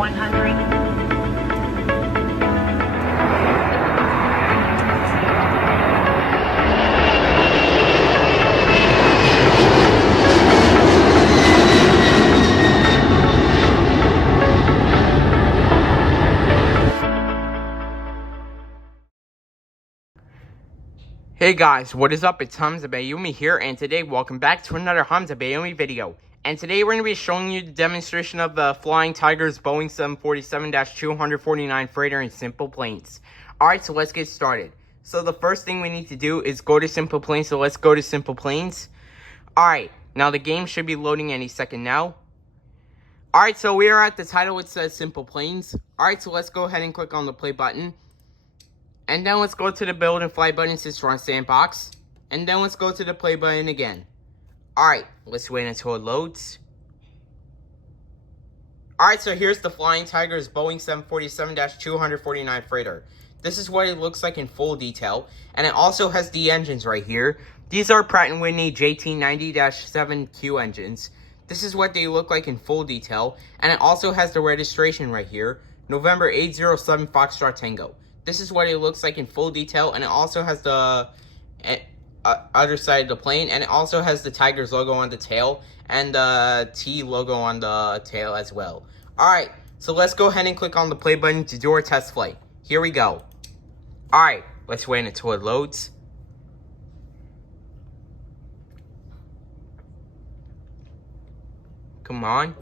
100. Hey guys, what is up? It's Hamza Bayoumi here, and today welcome back to another Hamza Bayoumi video. And today we're going to be showing you the demonstration of the Flying Tiger's Boeing 747-249 freighter in SimplePlanes. Alright, so let's get started. So the first thing we need to do is go to SimplePlanes, so let's go to SimplePlanes. Alright, now the game should be loading any second now. Alright, so we are at the title, it says SimplePlanes. Alright, so let's go ahead and click on the play button. And then let's go to the build and fly button since we're on sandbox. And then let's go to the play button again. Alright, let's wait until it loads. Alright, so here's the Flying Tiger's Boeing 747-249 freighter. This is what it looks like in full detail. And it also has the engines right here. These are Pratt & Whitney JT90-7Q engines. This is what they look like in full detail. And it also has the registration right here. November 807 Foxtrot Tango. This is what it looks like in full detail, and it also has the other side of the plane, and it also has the Tiger's logo on the tail, and the T logo on the tail as well. Alright, so let's go ahead and click on the play button to do our test flight. Here we go. Alright, let's wait until it loads. Come on.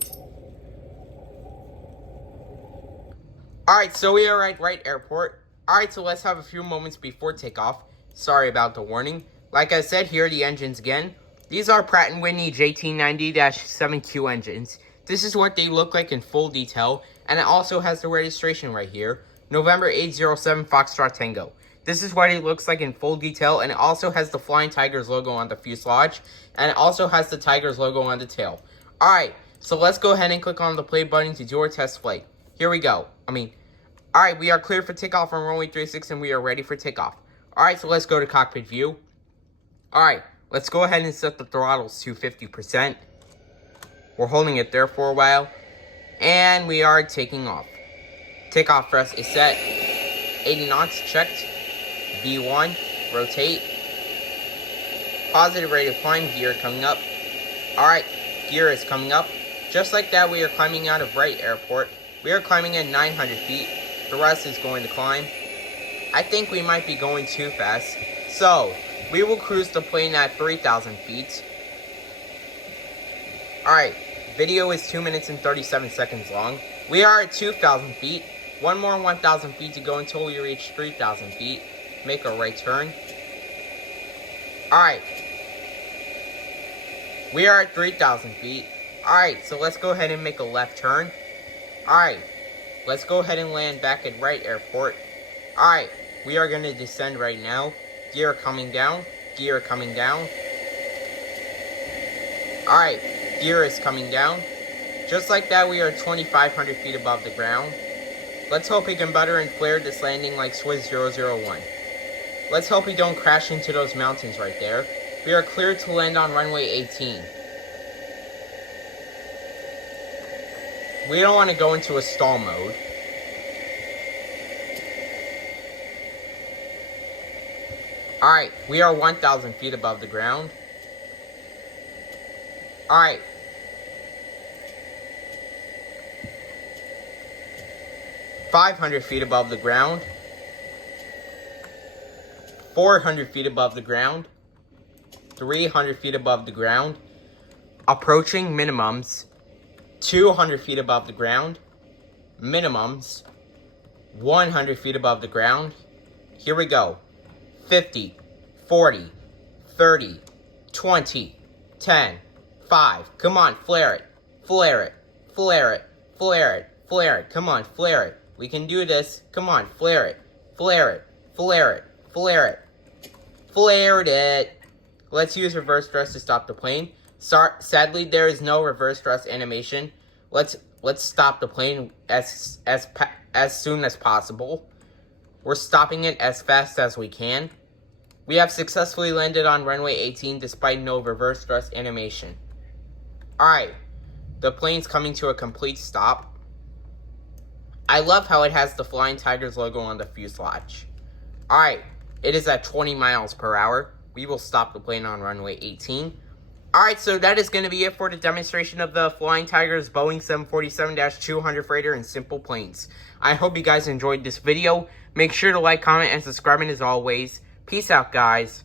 Alright, so we are at Wright Airport. Alright, so let's have a few moments before takeoff. Sorry about the warning. Like I said, here are the engines again. These are Pratt & Whitney JT90-7Q engines. This is what they look like in full detail, and it also has the registration right here. November 807 Foxtrot Tango. This is what it looks like in full detail, and it also has the Flying Tiger's logo on the fuselage, and it also has the Tiger's logo on the tail. Alright, so let's go ahead and click on the play button to do our test flight. Here we go. Alright, we are cleared for takeoff on runway 36 and we are ready for takeoff. Alright, so let's go to cockpit view. Alright, let's go ahead and set the throttles to 50%. We're holding it there for a while. And we are taking off. Takeoff thrust is set. 80 knots checked. V1, rotate. Positive rate of climb, gear coming up. Alright, gear is coming up. Just like that, we are climbing out of Wright Airport. We are climbing at 900 feet. The rest is going to climb. I think we might be going too fast. So, we will cruise the plane at 3,000 feet. Alright, video is 2 minutes and 37 seconds long. We are at 2,000 feet. One more 1,000 feet to go until we reach 3,000 feet. Make a right turn. Alright. We are at 3,000 feet. Alright, so let's go ahead and make a left turn. Alright. Let's go ahead and land back at Wright Airport. Alright, we are going to descend right now. Gear coming down. Gear coming down. Alright, gear is coming down. Just like that, we are 2,500 feet above the ground. Let's hope we can butter and flare this landing like Swiss 001. Let's hope we don't crash into those mountains right there. We are cleared to land on runway 18. We don't want to go into a stall mode. Alright, we are 1,000 feet above the ground. Alright. $500 feet above the ground. 400 feet above the ground. 300 feet above the ground. Approaching minimums. 200 feet above the ground. Minimums. 100 feet above the ground. Here we go. 50, 40, 30, 20, 10, 5. Come on, flare it. Flare it. Flare it. Flare it. Flare it. Come on, flare it. We can do this. Come on, flare it. Flare it. Flare it. Flare it. Flared it. Let's use reverse thrust to stop the plane. Sadly, there is no reverse thrust animation. Let's stop the plane as soon as possible. We're stopping it as fast as we can. We have successfully landed on runway 18 despite no reverse thrust animation. Alright, the plane's coming to a complete stop. I love how it has the Flying Tigers logo on the fuselage. Alright, it is at 20 miles per hour. We will stop the plane on runway 18. Alright, so that is going to be it for the demonstration of the Flying Tigers Boeing 747-200 freighter in Simple Planes. I hope you guys enjoyed this video. Make sure to like, comment, and subscribe, and as always, peace out, guys.